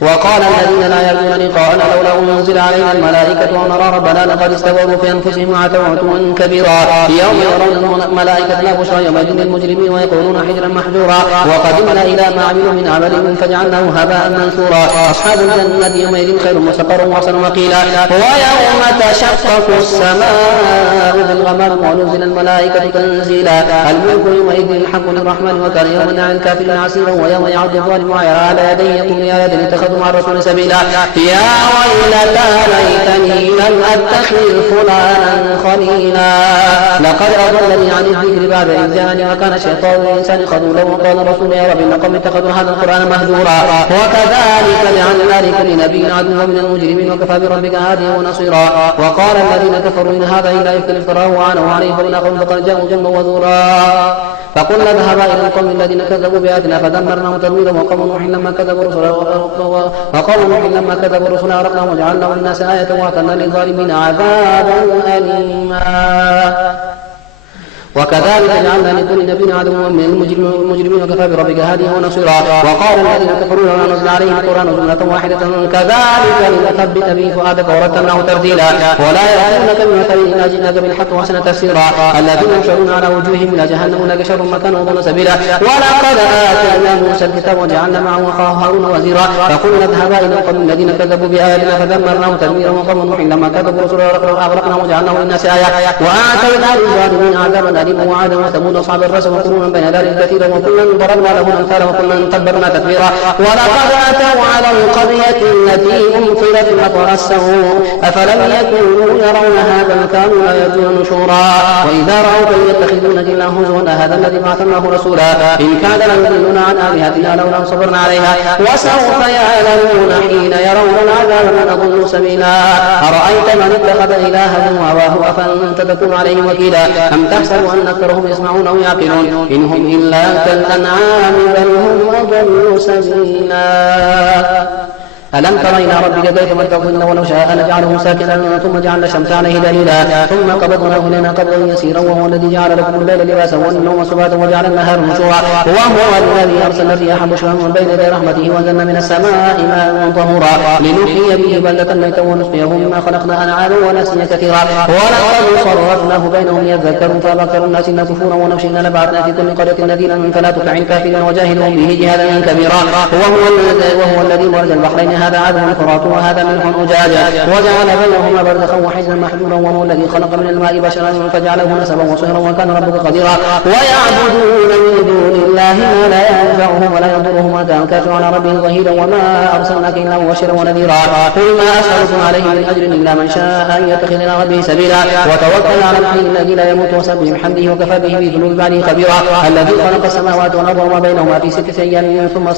وقال الذين لا يرجون لقاءنا لولا أنزل علينا الملائكة ونرى ربنا لقد استكبروا في أنفسهم وعتوا عتوا كبيرا يوم يرون الملائكة لا بشرى يومئذ للمجرمين ويقولون حجرا محجورا وقدمنا إلى ما عملوا من عمل فجعلناه هباء منثورا أصحاب الجنة يومئذ خير مستقر وأحسن مقيلا ويوم تشقق السماء بالغمام ونزل الملائكة تنزيلا الملك يومئذ الحق للرحمن وكان يوما على الكافرين عسيرا ويوم يعض الظالم على يديه يقول يا ليتني اتخذوا مع الرسول سبيلا يا ويلتى ليتني لم اتخذ فلانا خليلا لقد اضلني عن الذكر بعد اذ جاءني وكان الشيطان للانسان خذولا وقال الرسول يا رب ان قومي اتخذوا هذا القران مهجورا وكذلك جعلنا لكل نبي عدوا من المجرمين وكفى بربك هاديا ونصيرا وقال الذين كفروا ان هذا الا افك افتراه وعنوا عليه فبلغهم فقد جاءوا جما وزورا فقلنا اذهبا الى القوم الذين كذبوا بآياتنا فدمرناهم تدميرا وقوم نوح لما كذبوا الرسل أغرقناهم وجعلناهم للناس آية وأعتدنا للظالمين عذابا أليما وكذلك جعلنا لكل نبي عدوا من المجرمين وكفى بربك هاديا ونصيرا وقال الذين كفروا لولا نزل عليه القرآن جملة واحدة كذلك لنثبت به فؤادك ورتلناه ترتيلا ولا يأتونك بمثل إلا جئناك بالحق وأحسن تفسيرا الذين يحشرون على وجوههم إلى جهنم أولئك شر مكانا وأضل سبيلا ولقد آتينا موسى الكتاب وجعلنا معه أخاه هارون وزيرا فقلنا اذهبا إلى القوم الذين كذبوا بآياتنا فدمرناهم تدميرا وقوم نوح لما كذبوا الرسل أغرقناهم وجعلناهم للناس آية وآتينا للظالمين عذابا وعادا وثمود أصحاب الرس وقرونا بين ذلك كثيرا وكلا ضربنا له الأمثال وكلا تبرنا تتبيرا ولقد أتوا على القرية التي أمطرت مطر السوء أفلم يكونوا يرون هذا كانوا لا يرجون نشورا وإذا رأوا يتخذون إلا هزوا هذا الذي بعث الله رسولا إن كاد ليضلون عن آلهتنا لولا صبرنا عليها وسوف يعلمون حين يرون العذاب من أضل سبيلا أرأيت من اتخذ إلهه هواه أفأنت تكون عليه وكيلا أم تحسب أن أكثرهم يسمعون أو يعقلون إن هم إلا كالأنعام بل هم أضل سبيلا ألم تر إلى ربك كيف مد الظل ولو شاء لجعله ساكنا ثم جعلنا الشمس عليه دليلا ثم قبضناه إلينا قبضا يسيرا وهو الذي جعل لكم الليل لباسا والنوم سباتا وجعل النهار نشورا وهو الذي أرسل الرياح بشرا من بين يدي رحمته وأنزلنا من السماء ماء طهورا لنحيي به بلدة ميتا ونسقيه مما خلقنا أنعاما وناسيا كثيرا ولقد صرفناه بينهم يذكرون فأكثر الناس إلا كفورا ولو شئنا لبعثنا في كل قرية نذيرا فلا تطع الكافرين وجاهدهم به جهادا كبيرا وهو الذي مرج البحرين هذا عذب فرات وهذا ملح أجاج وجعل بينهما برزخا وحجرا محجورا وهو الذي خلق من الماء بشرا فجعله نسبا وصهرا وكان ربك قديرا ويعبدون من دون الله ما لا ينفعهم ولا يضرهم وكان كافر على ربه ظهيرا وما أرسلناك إلا مبشرا ونذيرا قل ما أسألكم عليه من أجر إلا من شاء أن يتخذ إلى ربه سبيلا وتوكل على الحي الذي لا يموت وسبح بحمده وكفى به بذنوب عباده خبيرا الذي خلق السماوات والأرض وما بينهما في 6 أيام ثم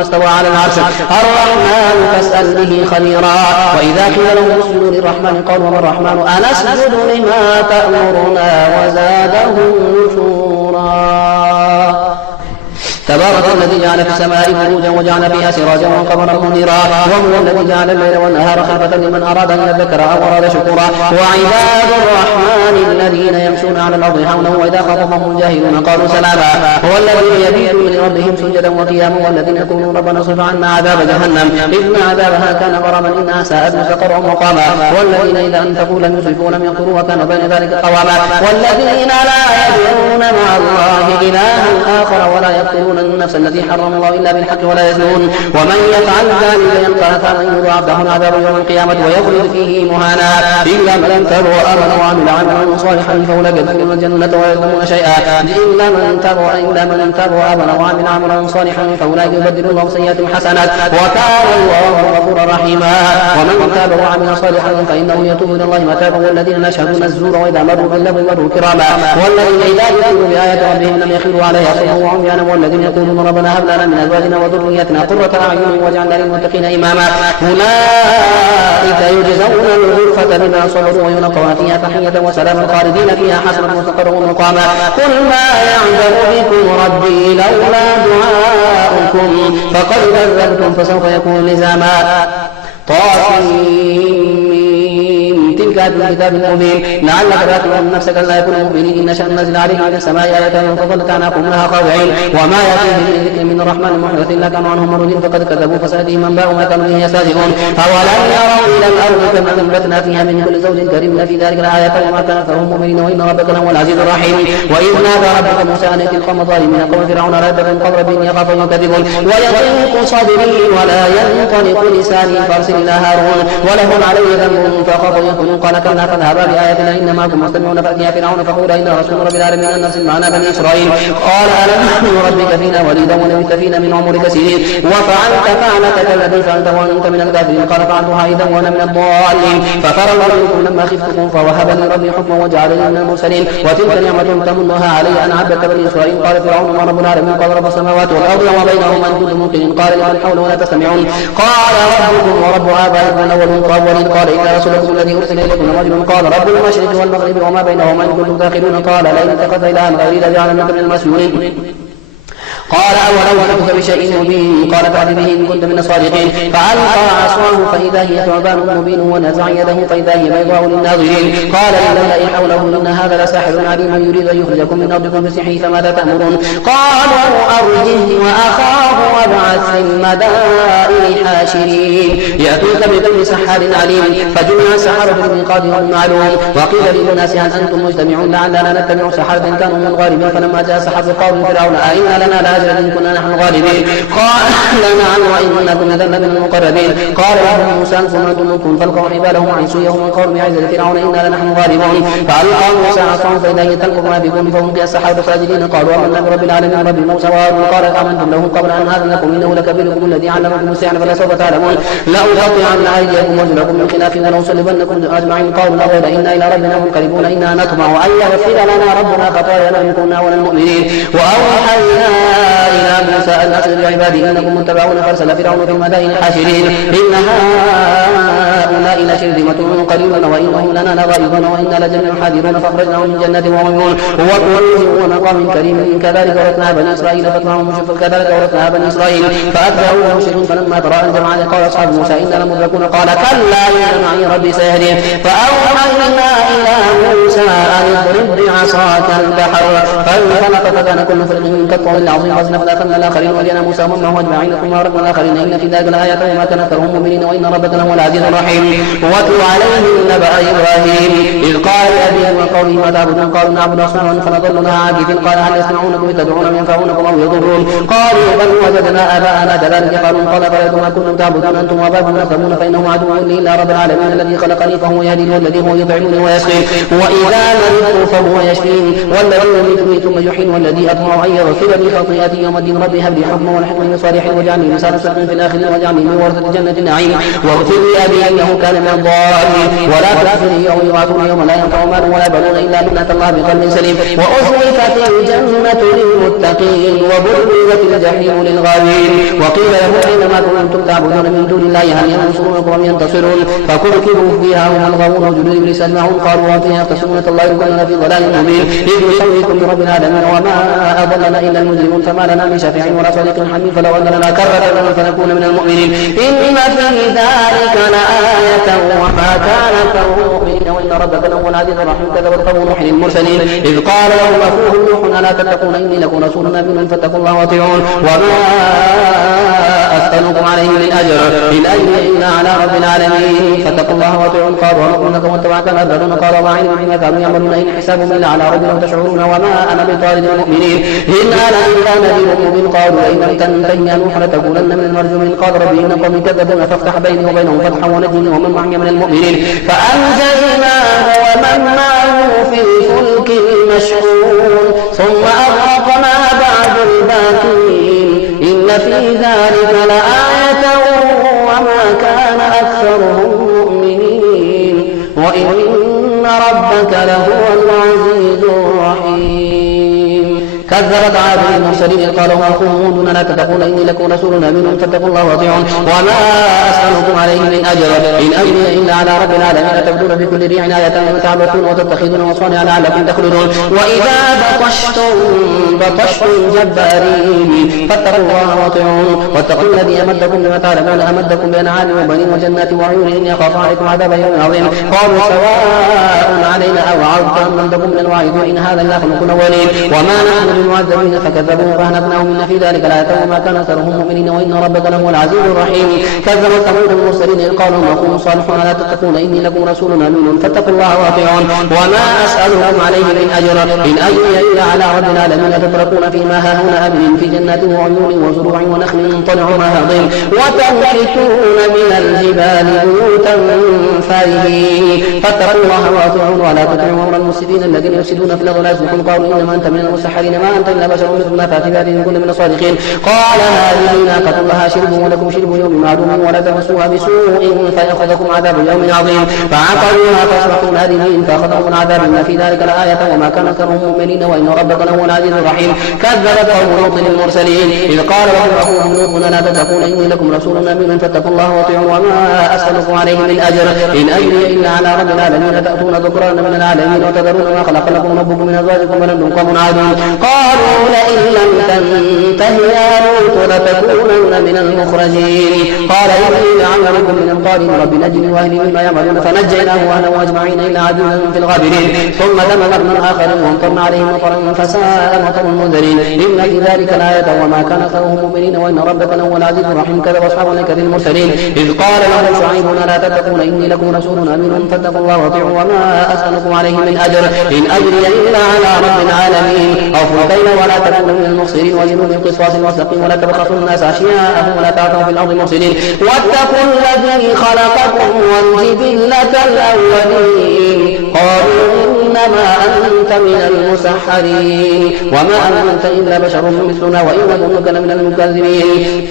استوى على العرش الرحمن فاسأل به خبيرا وإذا قيل لهم اسجدوا للرحمن قالوا وما الرحمن أنسجد لما تأمرنا وزادهم نفورا تبارك الذي جعل في السماء بروجا وجعل فيها سراجا وقمرا منيرا وهو الذي جعل الليل والنهار خلفة لمن أراد أن يذكر أو أراد شكورا وعباد الرحمن الذين يمشون على الأرض حولا وإذا خاطبهم الجاهلون قالوا سلاما هو الذين يبيتون لربهم سجدا وقياما والذين يقولون ربنا اصرف عنا عذاب جهنم إن عذابها كان غراما إنها ساءت مستقرا ومقاما والذين إذا أنفقوا لم يسرفوا لم يقتروا وكانوا بين ذلك قواما والذين لا يدعون مع الله إلها آخر ولا يقتلون النفس التي حرم الله إلا بالحق ولا يزنون ومن يفعل ذلك يلقى أثاما يضاعف له العذاب يوم القيامة ويخلد فيه مهانا إلا من تاب وآمن وعمل عملا صالحا فأولئك يدخلون الجنة ولا يظلمون شيئا إلا من تاب وآمن وعمل عملا صالحا فأولئك يبدل الله سيئاتهم حسنات وكان الله غفورا رحيما ومن تاب وعمل صالحا فإنه يتوب إلى الله متابا والذين يشهدون الزور وإذا مروا باللغو مروا كراما والذين إذا ذكروا بآيات ربهم لم يخروا عليها صما وعميانا والذين يقولون ربنا هب لنا من أزواجنا وذريتنا قرة أعين واجعلنا للمتقين إماما أولئك يجزون الغرفة بما صبروا ويلقون فيها تحية وسلاما خالدين فيها حسنة مستقرا ومقاما قل ما يعبأ بكم ربي لولا دعاؤكم فقد كذبتم فسوف يكون لزاما تلك آية من كتاب مبين لعلك باخع نفسك لا يكونوا مؤمنين إن نشأ ننزل عليهم من السماء آية فظلت أعناقهم لها خاضعين وما يأتيهم من ذكر من الرحمن محدث إلا كانوا عنه معرضين فقد كذبوا فسيأتيهم أنباء ما كانوا به يستهزئون أولم يروا إلى الأرض كما أنبتنا فيها من كل زوج كريم في ذلك لآية وما كان أكثرهم مؤمنين وإن ربك لهو العزيز الرحيم وإذ نادى ربك موسى أن ائت القوم الظالمين قوم فرعون لا يتقون قوم ربهم يخافون يكذبون ويضيق صدري ولا ينطلق لساني فارسل إلى هارون ولهم علي ذنب فأخاف يكونون قال كلا فاذهبا بآياتنا إن معكم مستمعون فأتيا فرعون فقولا إن رسول رب العالمين أن أرسل معنا بني إسرائيل قال ألم نحن ربك فينا وليدا ولبثت فينا من عمرك سنين وفعلت فعلتك التي فعلت وأنت من الكافرين قال فعلتها إذا وأنا من الضالين ففررت منكم لما خفتكم فوهب لي ربي حكما وجعلني من المرسلين وتلك نعمة تمنها علي أن عبدت بني إسرائيل قال فرعون ما رب العالمين قال رب السماوات والأرض وما بينهما إن كنتم موقنين قال لمن حوله ولا تستمعون قال ربكم ورب آبائكم الأولين قال إن رسولكم الذي أرسل إليكم رجل قال رب المشرق والمغرب وما بينهما إن كنتم داخلون قال لئن اتخذت إلها غيري لجعلنك من المسجونين قال أولو جئتك بشيء مبين قال فأت به إن كنت من الصادقين فألقى عصاه فإذا هي ثعبان مبين ونزع يده فإذا هي بيضاء للناظرين قال للملأ حوله إن هذا لساحر عليم يريد أن يخرجكم من أرضكم بسحره فماذا تأمرون قالوا أرجه وأخاه وابعث في المدائن حاشرين يأتوك بكل سحار عليم فجمع السحرة بميقات يوم معلوم وقيل للناس هل أنتم مجتمعون لعلنا نتبع سحرة كانوا من الغالبين فلما جاء السحرة قالوا فرعون أئن لنا لأجرا إن كنا نحن الغالبين قال نعم وإنكم إذا لمن المقربين قال لهم موسى أنتم عدوكم فالقوا حبالهم وعصيهم من قوم بعزة فرعون إنا لنحن الغالبون فألقى موسى عصاه فإذا هي تلقف ما بكم فهم السحرة ساجدين قالوا آمنا برب العالمين رب موسى وهارون قال آمنتم له قبل أن هذا لكم إنه لكبيركم الذي علمكم السحر فلا سوف تعلمون لأقطعن أيديكم وأرجلكم من خلاف ولأصلبنكم أجمعين قالوا غير إنا إلى ربنا منقلبون إنا نطمع أن يغفر لنا ربنا خطايانا إن كنا أول المؤمنين وأوحينا إلى موسى أن أسر بعبادي إنكم متبعون فأرسل فرعون في المدائن حاشرين إن هؤلاء لشرذمة قليلون وإنهم لنا لغائظون وإنا لجميع حاذرون فأخرجناهم من جنة وعيون وكنوز ومقام كريم كذلك ورثناها بني إسرائيل فاتبعهم مشركون كذلك ورثناها بني إسرائيل فأتبعوه مشركون فلما تراءى الجمعان قال أصحاب موسى إنا لمدركون قال كلا إن معي ربي سيهدين فأوحينا إلى موسى أن اضرب بعصاك البحر فانفلق فكان كل فرق كالطول العظيم فأزلفنا الآخرين وجئنا موسى ومن معه أجمعين ثم أغرقنا الآخرين إن في ذلك لآية وما كان أكثرهم مؤمنين وإن ربك لهو العزيز الرحيم واتل عليهم نبأ إبراهيم إذ قال لأبيه وقومه ما تعبدون قالوا نعبد أصناما فنظل لها عاكفين قال هل يسمعونكم إذ تدعون ينفعونكم أو يضرون قالوا بل وجدنا آباءنا كذلك قالوا قال فليتم ما كنتم تعبدون أنتم وآباؤكم الأقدمون فإنهم عدو لي إلا رب العالمين الذي خلقني فهو يهديني والذي هو يطعمني ويسقين وإذا مرضت فهو يشفين والذي يميتني ثم يحيين والذي أطمع أن يغفر لي خطيئتي يوم الدين ربي هب لي حكما والحكم من صالحين واجعلني لسان صدق في الآخرين واجعلني من ورثة جنة النعيم واغفر لي أبي إنه كان من الضالين ولا تخزني يوم يبعثون يوم لا ينفع مال ولا بنون إلا من أتى الله بقلب سليم وأزلفت الجنة للمتقين وبرزت الجحيم للغاوين وقيل له أينما كنتم تعبدون من دون الله هل ينصرونكم أم ينتصرون فكركبوا فيها هم الغاوون وجنود إبليس أجمعون قالوا وفيها يختصمون الله إن كنا في ضلال مبين إذ نسويكم برب العالمين وما أضلنا إلا المجرمون فما لنا من شافع ولا صديق حميد فلو أن لنا كرة فنكون من المؤمنين إن في ذلك لآية وما كان أكثرهم مؤمنين وإن ربك لهو العزيز الرحيم كذب قوم نوح المرسلين إذ قال لهم أخوهم نوح ألا تتقون إني لكم رسول منهم فاتقوا الله وأطيعون وما أسألكم عليه من أجر إن أجري إلا على رب العالمين فاتقوا الله وأطيعون قالوا ونؤمن لكم واتبعك الأرذلون قال وما علم بما كانوا يعملون إن حسابهم إلا على ربنا وتشعرون وما أنا بطارد المؤمنين إن أنا إلا نذير مبين قالوا إن لم تنتهي يا نوح لتكونن من المرجومين قال ربي إن قومي كذبون فافتح بيني وبينهم فتحا ونجني ومن معي من المؤمنين فأنجيناه ومن معه في الفلك المشحون ثم أغرقنا بعد الباقين إن في ذلك لآية وما كان أكثرهم مؤمنين وإن ربك لهو العزيز الرحيم كذبت عاد المرسلين قالوا أخوهم هود لا تتقون إني لكم رسول أمين فاتقوا الله وأطيعون وما أسألكم عليه من أجر إن أجري إلا على رب العالمين تبدون بكل ريع آية تعبثون وتتخذون مصانع لعلكم تخلدون وإذا بطشتم جبارين فاتقوا الله وأطيعون واتقوا الذي أمدكم بما تعلمون أمدكم بأنعام وبنين وجنات وعيون إني أخاف عليكم عذاب يوم عظيم قالوا سواء علينا أوعظت أم لم تكن من الواعظين إن هذا إلا خلق الأولين وما نحن بمعذبين فكذبوا فأهلكناهم إن في ذلك لآية وما كان أكثرهم مؤمنين وإن ربك لهو العزيز الرحيم كذبت ثمود المرسلين إذ قالوا أخوهم صالح لا تتقون إني لكم رسول أمين فاتقوا الله وأطيعون وما أسألكم عليه من أجر إن أجري إلا على رب العالمين تتركون فيما هاهنا آمنين في جنات وعيون وزروع ونخل طلعها هضيم وتنحتون من الجبال بيوتا فارهين فاتقوا الله وأطيعون ولا تطيعوا أمر المفسدين الذين يفسدون في الأرض لا يصلحون قالوا إنما أنت من المسحرين ما أنت إلا بشر مثلنا فأتي بهذه كل من الصادقين قال هذه ناقة لها شرب ولكم شرب يوم معلوم ولا تمسوها بسوء فيأخذكم عذاب يوم عظيم فعقروها فأصبحوا نادمين فأخذهم العذاب إن في ذلك لآية وما كان أكثرهم مؤمنين وإن ربك لهو العزيز الرحيم كذبت قوم لوط المرسلين إذ قال لهم أخوهم لوط لا تتقون إني لكم رسول أمين فاتقوا الله وأطيعون وما أسألكم عليه من أجر إن أجري إلا على رب العالمين تأتون ذكران من العالمين وتذرون ما خلق لكم ربكم من أزواجكم بل أنتم قوم عادون قالوا لئن لم تنته يا لوط لتكونن من المخرجين قال إني لعملكم من القالين رب نجني وأهلي مما يعملون فنجيناه وأهله أجمعين إلا عجوزا في الغابرين ثم دمرنا آخرين وامطرنا عليهم مطرا فساء مطر المنذرين إن في ذلك لآية وما كان أكثرهم مؤمنين وإن ربك لهو العزيز الرحيم كذب أصحاب الأيكة المرسلين إذ قال لهم شعيب لا تتقون إني لكم رسول أمين فاتقوا الله وأطيعوا وما أسألكم عليه من أجر إن أجري إلا على رب العالمين أوفوا الكيل ولا تكونوا من المخسرين وزنوا بالقسطاس المستقيم ولا تبخسوا الناس أشياءهم ولا تعثوا في الأرض مفسدين واتقوا الذي خلقكم والجبلة الأولين قالوا إنما أنت من المسحرين وما أنت إلا بشر مثلنا وإن نظنك لمن المكذبين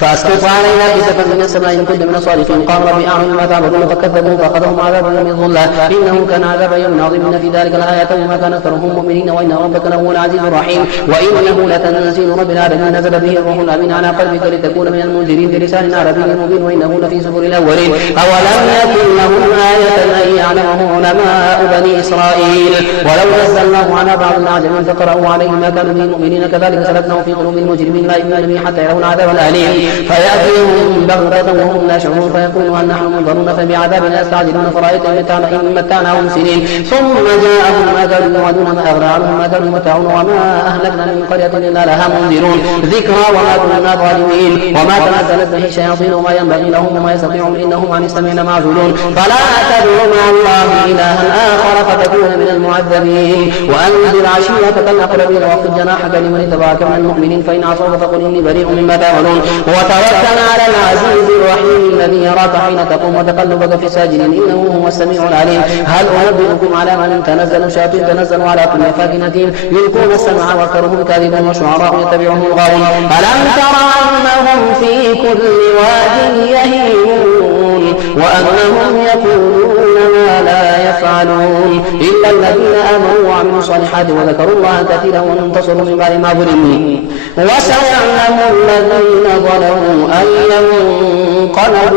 فأسقط علينا كسفا من السماء إن كنت من الصادقين قال ربي أعلم ما تعملون فكذبوا فأخذهم عذاب يوم الظلة إنه كان عذاب يوم عظيم إن في ذلك لآية وما كان أكثرهم مؤمنين وإن ربك لهو العزيز الرحيم وإنه لتنزيل رب العالمين نزل به الروح الأمين على قلبك لتكون من المنذرين بلسان عربي مبين وإنه لفي زبر الأولين أولم يكن لهم آية أن يعلمه علماء بني إسرائيل ولو نزلناه على بعض الأعجمين فقرأوا عليه ما كانوا به مؤمنين كذلك سلكناه في قلوب المجرمين لا يؤمنون به حتى يرون العذاب الأليم فيأتيهم بغتة وهم لا يشعرون فيقولوا هل نحن منظرون فبعذابنا يستعجلون فرأيت إن متعناهم سنين ثم جاءهم ما كانوا يوعدون ما أغنى عنهم ما كانوا يمتعون وما أهلكنا من قرية إلا لها منذرون ذكرى وما كنا ظالمين وما تنزلت به الشياطين وما ينبغي لهم وما يستطيعون إنهم عن السمعين معزولون فلا تدعوا مع الله إلها آخر فتكون من المعذبين وأنذر عشيرتك الأقربين واخفض جناحك لمن اتبعك من المؤمنين فإن عصوا فقل إني بريء مما تعملون وتوكل على العزيز الرحيم الذي يراك حين تقوم وتقلبك في الساجدين إنه هو السميع العليم هل أنبئكم على من تنزل الشياطين تنزل على كل أفاك أثيم يلقون السمع وأكثرهم كاذبون وشعراء يتبعهم الغاوون ألم تر أنهم في كل واد يهيمون وأنهم يقولون ما لا يفعلون إلا الذين آمنوا وعملوا الصالحات وذكروا الله كثيرا وانتصروا من بعد ما ظلموا وسيعلم الذين ظلموا أي منقلب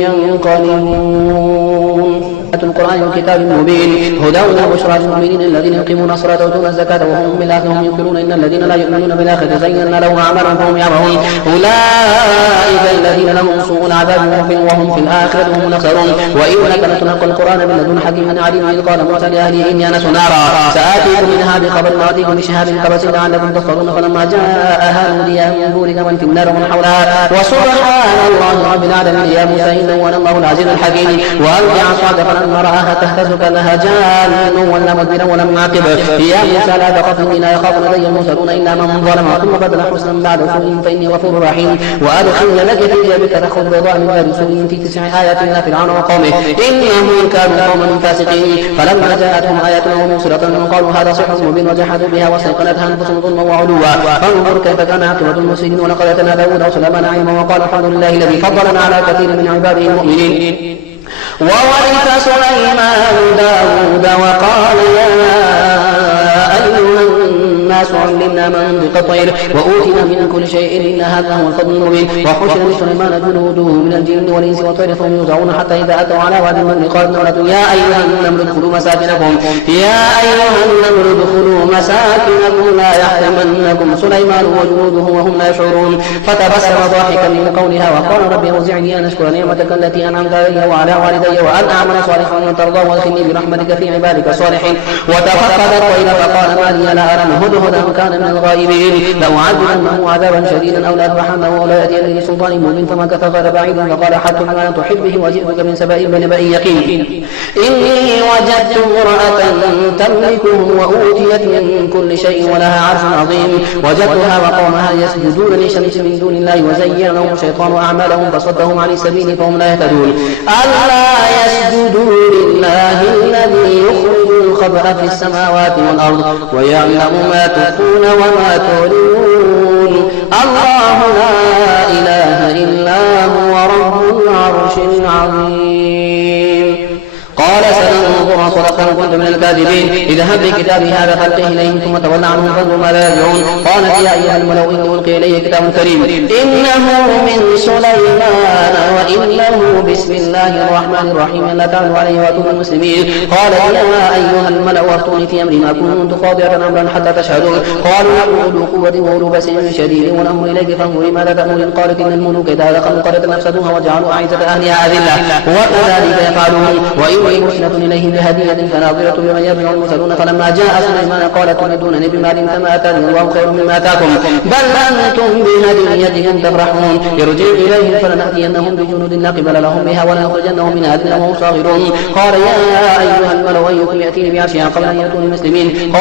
ينقلبون القرآن والكتاب المبين هدى وبشرى للمؤمنين الذين يقيمون الصلاة ويؤتون الزكاة وهم بالآخرة هم يوقنون إن الذين لا يؤمنون بالآخرة زينا لهم أعمالهم فهم يعمهون أولئك الذين لهم سوء العذاب وهم في الآخرة هم الأخسرون وإنك لتلقى القرآن من لدن حكيم عليم إذ قال موسى لأهله إني آنست نارا سآتيكم منها بخبر وآتيكم بشهاب قبس لعلكم تصطلون فلما جاءها نودي أن بورك من في النار ومن حولها وسبحان الله رب العالمين يا موسى إنه أنا الله العزيز الحكيم وألقي عصاك فلما رآها تهتز كأنها جان ولا مدبرا ولم يعقب يا موسى لا تخف إني لا يخاف لدي المرسلون إلا من ظلم ثم بدل حسنا بعد سوء فإني غفور رحيم وأدخل لك في جيبك تأخذ بيضاء من غير سوء في 9 آيات إلى فرعون وقومه إنهم كانوا قوما فاسقين فلما جاءتهم آياتنا مبصرة قالوا هذا سحر مبين وجحدوا بها واستيقنتها أنفسهم ظلما وعلوا فانظر كيف كان عاقبة المفسدين ولقد آتينا داود وسليمان نعيما وقال الحمد لله الذي فضلنا على كثير من عباده المؤمنين وورث سليمان داود وقال يا أيها الناس وعلمنا منطق الطير وأوتينا من كل شيء إن هذا هو الفضل المبين. وحشر لسليمان جنوده من الجن والإنس والطير فهم يوزعون حتى إذا أتوا على واد النمل قالت نملة يا أيها النمل ادخلوا مساكنكم لا يحطمنكم سليمان وجنوده وهم لا يشعرون. فتبسم ضاحكا من قولها وقال رب أوزعني أن أشكر نعمتك التي أنعمت علي وعلى والدي وأن أعمل صالحا ترضاه وادخلني برحمتك في عبادك الصالحين. وتفقد الطير فقال ما لي لا أرى الهدهد أم كان من الغائبين لأعذبنه عذابا شديدا أو لأذبحنه ولا يأتيني بسلطان مبين فمكث غير بعيد فقال حتى ما تحب به وجئتك من سبأ بنبأ يقين إني وجدت امرأة تملكهم وأوتيت من كل شيء ولها عرش عظيم وجدتها وقومها يسجدون للشمس من دون الله وزين لهم الشيطان أعمالهم فصدهم عن السبيل فهم لا يهتدون. ألا يسجدوا لله الذي يخرج الخبأ في السماوات والأرض ويعلم ما تخفون وما تعلنون. الله لا إله إلا هو رب العرش العظيم. قال سننظر صدقا كنت من الكاذبين اذهب بكتابي هذا فالقه اليهم ثم تولى عنهم فانظر ماذا يرجعون. قالت يا ايها الملأ اني القي الي كتاب كريم انه من سليمان وانه بسم الله الرحمن الرحيم لا تعلوا عليه واتوني المسلمين. قالت يا ايها الملأ افتوني في امري ما كنت قاطعة امرا حتى تشهدون. قالوا نحن اولو قوة واولو بأس شديد والامر اليك فانظري ماذا تأمرين. قالت ان الملوك اذا دخلوا قرية افسدوها وجعلوا اعزة اهلها اذلة وكذلك يفعلون. وإني مرسلة إليهم بهدية فناظرة بما يرجع المرسلون. فلما جاء سليمان قال تمدونني بمال فما آتاني الله خير مما آتاكم بل أنتم بهديتهم تفرحون. ارجع إليهم فلنأتينهم بجنود لا قبل لهم بها ولنخرجنهم من أذلة وهم صاغرون. قال يا أيها الملأ أيكم يأتيني بعرشها قبل أن يأتوني المسلمين.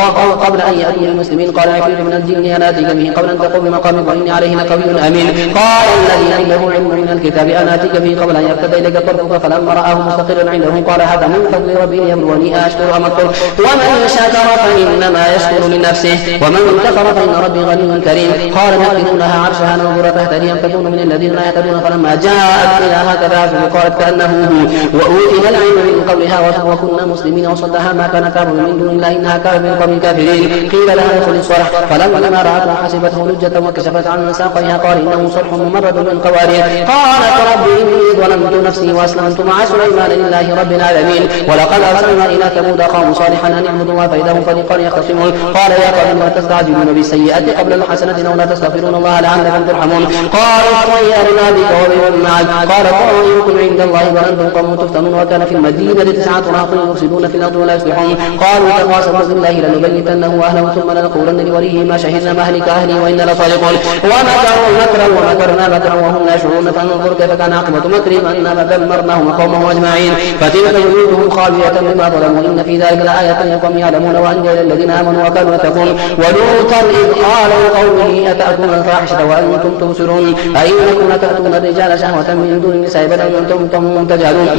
قال عفريت من الجن أنا آتيك به قبل أن تقوم بمقامك وإني عليه لقوي أمين. قال الذي عنده علم من الكتاب أنا آتيك به قبل أن يرتد إليك طرفك فلما رآه مستقرا عنده قال هذا من فضل ربي ليبلوني أشكر أم أكفر. ومن شكر فإنما يشكر لنفسه ومن كفر فإن ربي غني كريم. قال نأخذ لها عرشها ننظر تهتدي أم تكون من الذين لا يهتدون. فلما جاءت إلى هكذا قالت كأنه هو وأوتينا العلم من قبلها وكنا مسلمين وصدها ما كان تعبد من دون الله إنها كانت من قوم كافرين. قيل لها ادخل الصرح فلما رأته حسبته لجة وكشفت عن ساقيها قال إنه صرح ممرد من قوارير. قالت رب إني ظلمت نفسي وأسلمت مع سليمان لله رب العالمين. ولقد أرسلنا إلى ثمود أخاهم صالحا أن اعبدوا الله فإذا هم فريقان يختصمون. قال يا قوم لا تستعجلون بالسيئة قبل الحسنة ولا تستغفرون الله لعلكم ترحمون. قالوا طيرنا بك وبمن معك قال طائركم عند الله بل أنتم قوم تفتنون. وكان في المدينة 9 رهط يفسدون في الأرض ولا يصلحون. قالوا تواصوا بالله لنبيتنه أهله ثم لنقولن لوليه ما شهدنا مهلك أهلي وإنا لصادقون. ومكروا مكرا ومكرنا مكرا وهم لا يشعرون. فانظر كيف كان عاقبة مكرهم أنما دمرناهم وقومهم أجمعين. فتلك بيوتهم خاوية بما ظلموا إن في ذلك لآية لقوم يعلمون. وأنجينا الذين آمنوا وكانوا يتقون. ولوطا إذ قال لقومه أتأتون الفاحشة وأنتم تبصرون أئنكم لتأتون الرجال شهوة من دون النساء بل أنتم تجهلون.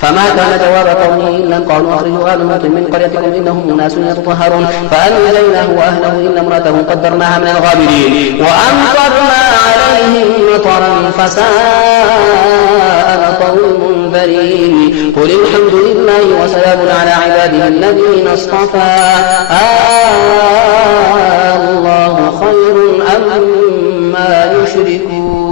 فما كان جواب قومه إلا أن قالوا أخرجوا آل لوط من قريتكم إنهم أناس يتطهرون. فأنجيناه وأهله إلا امرأته قدرناها من الغابرين. وأمطرنا عليهم مطرا فساء مطر المنذرين. قل الحمد لله وسلام على عباده الذين اصطفى الله خير أم ما يشركون.